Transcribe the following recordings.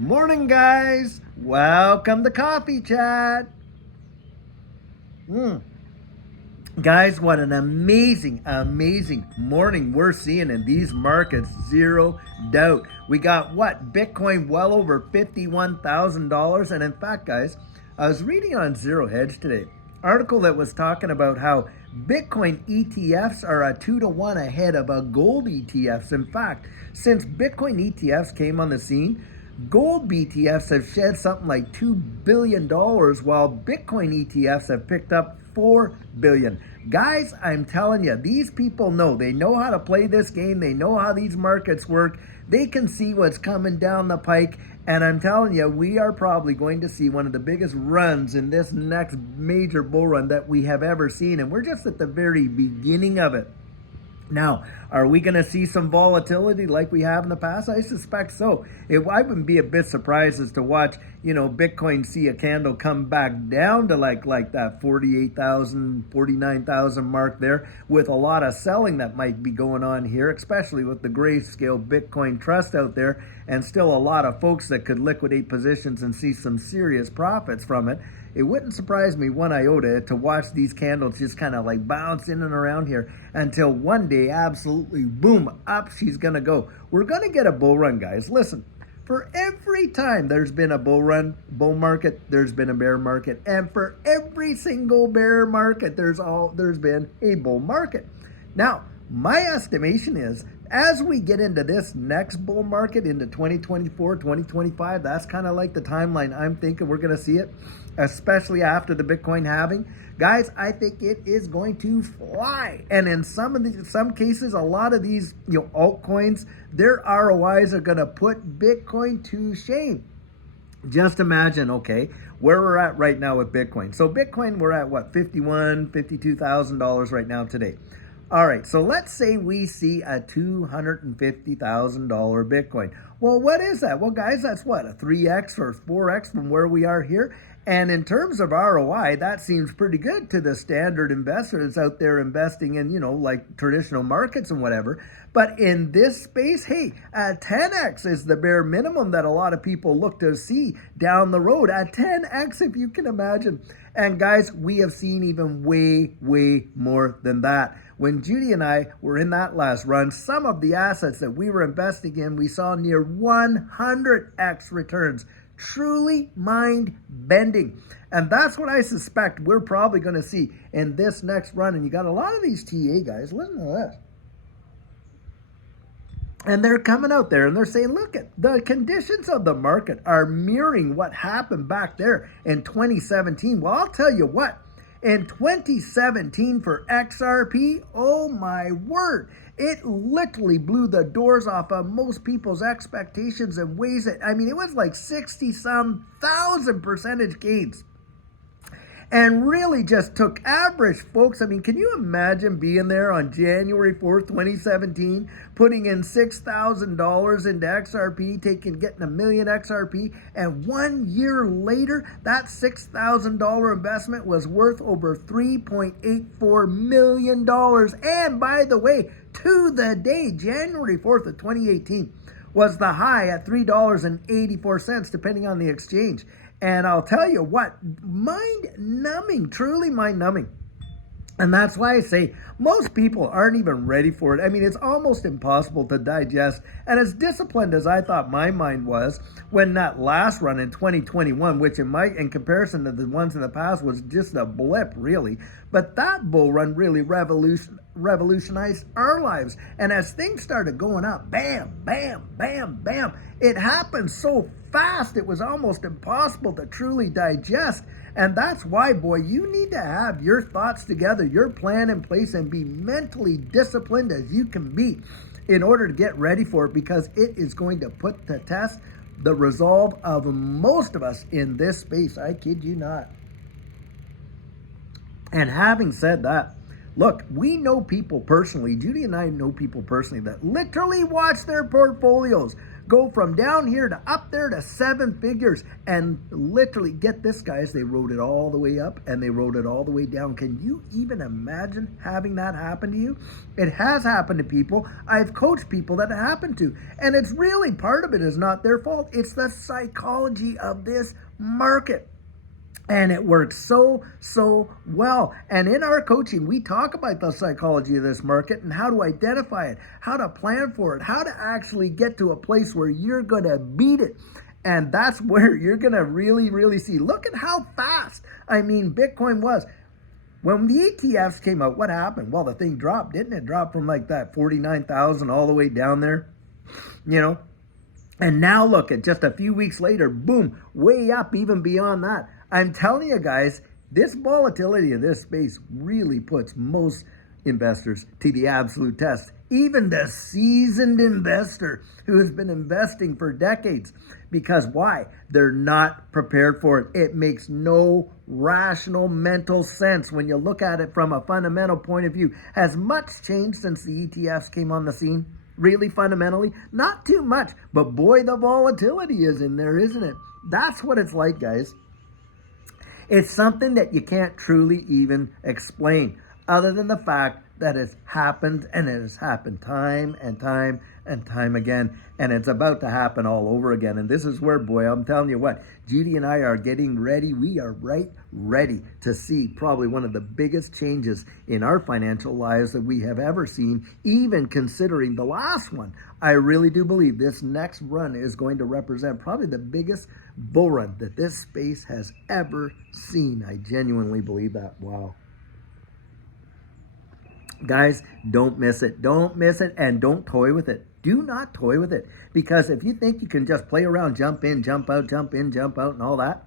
Morning, guys. Welcome to Coffee Chat. Mm. Guys, what an amazing morning we're seeing in these markets. Zero doubt. We got what? Bitcoin well over $51,000. And in fact, guys, I was reading on Zero Hedge today, article that was talking about how Bitcoin ETFs are a 2 to 1 ahead of a gold ETFs. In fact, since Bitcoin ETFs came on the scene, gold ETFs have shed something like $2 billion, while Bitcoin ETFs have picked up $4 billion. Guys, I'm telling you, these people know. They know how to play this game. They know how these markets work. They can see what's coming down the pike. And I'm telling you, we are probably going to see one of the biggest runs in this next major bull run that we have ever seen. And we're just at the very beginning of it. Now, are we going to see some volatility like we have in the past? I suspect so. I wouldn't be a bit surprised as to watch, Bitcoin see a candle come back down to like that 48,000, 49,000 mark there, with a lot of selling that might be going on here, especially with the Grayscale Bitcoin Trust out there, and still a lot of folks that could liquidate positions and see some serious profits from it. It wouldn't surprise me one iota to watch these candles just kind of like bounce in and around here until one day, absolutely boom, up she's going to go. We're going to get a bull run, guys. Listen, for every time there's been a bull market, there's been a bear market. And for every single bear market, there's been a bull market. Now, my estimation is, as we get into this next bull market into 2024, 2025, that's kind of like the timeline I'm thinking we're going to see it, especially after the Bitcoin halving. Guys, I think it is going to fly. And in some cases, a lot of these altcoins, their ROIs are going to put Bitcoin to shame. Just imagine, okay, where we're at right now with Bitcoin. So Bitcoin, we're at what, $51,000, $52,000 right now today. All right, so let's say we see a $250,000 Bitcoin. Well, what is that? Well, guys, that's what, a 3x or 4x from where we are here? And in terms of ROI, that seems pretty good to the standard investor that's out there investing in, like traditional markets and whatever. But in this space, hey, a 10x is the bare minimum that a lot of people look to see down the road. A 10x, if you can imagine. And guys, we have seen even way more than that. When Judy and I were in that last run, some of the assets that we were investing in, we saw near 100x returns. Truly mind-bending. And that's what I suspect we're probably going to see in this next run. And you got a lot of these TA guys, listen to this. And they're coming out there and they're saying, look, the conditions of the market are mirroring what happened back there in 2017. Well, I'll tell you what. In 2017 for XRP, oh my word, it literally blew the doors off of most people's expectations in ways that, it was like 60-some thousand percentage gains. And really just took average folks. Can you imagine being there on January 4th, 2017, putting in $6,000 into XRP, getting 1 million XRP, and 1 year later, that $6,000 investment was worth over $3.84 million. And by the way, to the day, January 4th of 2018, was the high at $3.84, depending on the exchange. And I'll tell you what, mind-numbing, truly mind-numbing. And that's why I say most people aren't even ready for it. It's almost impossible to digest. And as disciplined as I thought my mind was when that last run in 2021, which in comparison to the ones in the past was just a blip, really. But that bull run really revolutionized our lives. And as things started going up, bam, bam, bam, bam, it happened so fast it was almost impossible to truly digest. And that's why, boy, you need to have your thoughts together, your plan in place, and be mentally disciplined as you can be in order to get ready for it, because it is going to put to test the resolve of most of us in this space. I kid you not. And having said that, look, we know people personally, Judy and I know people personally that literally watch their portfolios go from down here to up there to 7 figures. And literally, get this, guys, they rode it all the way up and they rode it all the way down. Can you even imagine having that happen to you? It has happened to people. I've coached people that it happened to. And it's really, part of it is not their fault. It's the psychology of this market. And it works so well. And in our coaching, we talk about the psychology of this market and how to identify it, how to plan for it, how to actually get to a place where you're going to beat it. And that's where you're going to really see. Look at how fast, Bitcoin was. When the ETFs came out, what happened? Well, the thing dropped, didn't it? Dropped from like that 49,000 all the way down there, And now look, at just a few weeks later, boom, way up even beyond that. I'm telling you guys, this volatility in this space really puts most investors to the absolute test. Even the seasoned investor who has been investing for decades. Because why? They're not prepared for it. It makes no rational mental sense when you look at it from a fundamental point of view. Has much changed since the ETFs came on the scene? Really fundamentally? Not too much. But boy, the volatility is in there, isn't it? That's what it's like, guys. It's something that you can't truly even explain, other than the fact that it's happened, and it has happened time and time and time again, and it's about to happen all over again. And this is where, boy, I'm telling you what, Judy and I are getting ready. We are ready to see probably one of the biggest changes in our financial lives that we have ever seen, even considering the last one. I really do believe this next run is going to represent probably the biggest bull run that this space has ever seen. I genuinely believe that. Wow. Guys, don't miss it. Don't miss it, and don't toy with it. Do not toy with it. Because if you think you can just play around, jump in, jump out, jump in, jump out, and all that,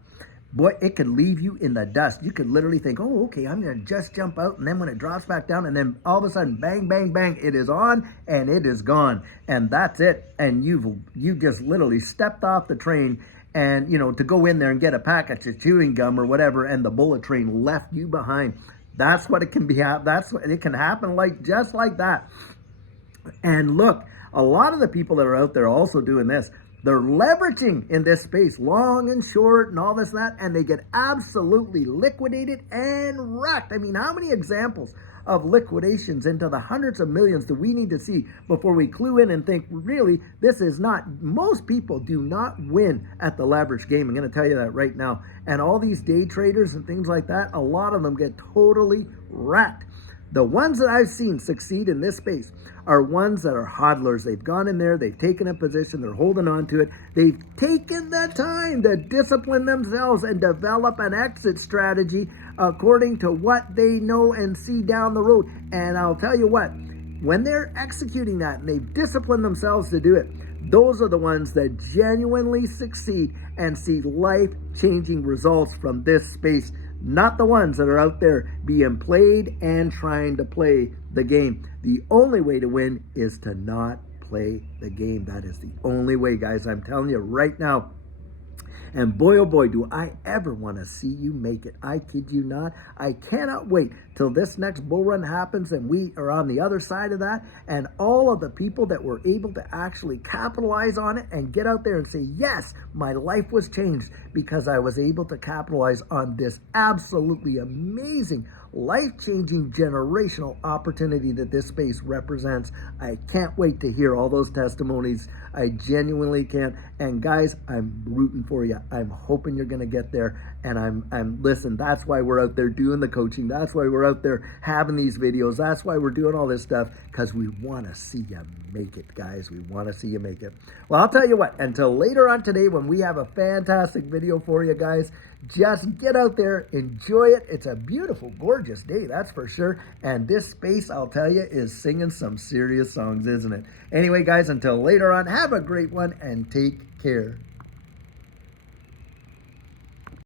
boy, it could leave you in the dust. You could literally think, oh, okay, I'm going to just jump out, and then when it drops back down, and then all of a sudden, bang, bang, bang, it is on, and it is gone. And that's it. And you just literally stepped off the train, and, to go in there and get a package of chewing gum or whatever, and the bullet train left you behind. That's what it can be. That's what it can happen, just like that. And look, a lot of the people that are out there also doing this. They're leveraging in this space, long and short and all this and that, and they get absolutely liquidated and wrecked. How many examples of liquidations into the hundreds of millions do we need to see before we clue in and think, really, this is not, most people do not win at the leverage game. I'm going to tell you that right now. And all these day traders and things like that, a lot of them get totally wrecked. The ones that I've seen succeed in this space are ones that are hodlers. They've gone in there, they've taken a position, they're holding on to it. They've taken the time to discipline themselves and develop an exit strategy according to what they know and see down the road. And I'll tell you what, when they're executing that and they've disciplined themselves to do it, those are the ones that genuinely succeed and see life-changing results from this space. Not the ones that are out there being played and trying to play the game. The only way to win is to not play the game. That is the only way, guys. I'm telling you right now. And boy, oh boy, do I ever want to see you make it. I kid you not. I cannot wait till this next bull run happens and we are on the other side of that. And all of the people that were able to actually capitalize on it and get out there and say, yes, my life was changed because I was able to capitalize on this absolutely amazing, life-changing generational opportunity that this space represents. I can't wait to hear all those testimonies. I genuinely can't. And guys, I'm rooting for you. I'm hoping you're going to get there. And listen, that's why we're out there doing the coaching. That's why we're out there having these videos. That's why we're doing all this stuff, because we want to see you make it, guys. We want to see you make it. Well, I'll tell you what, until later on today when we have a fantastic video for you guys, just get out there, enjoy it. It's a beautiful, gorgeous day, that's for sure. And this space, I'll tell you, is singing some serious songs, isn't it? Anyway, guys, until later on, have a great one and take care.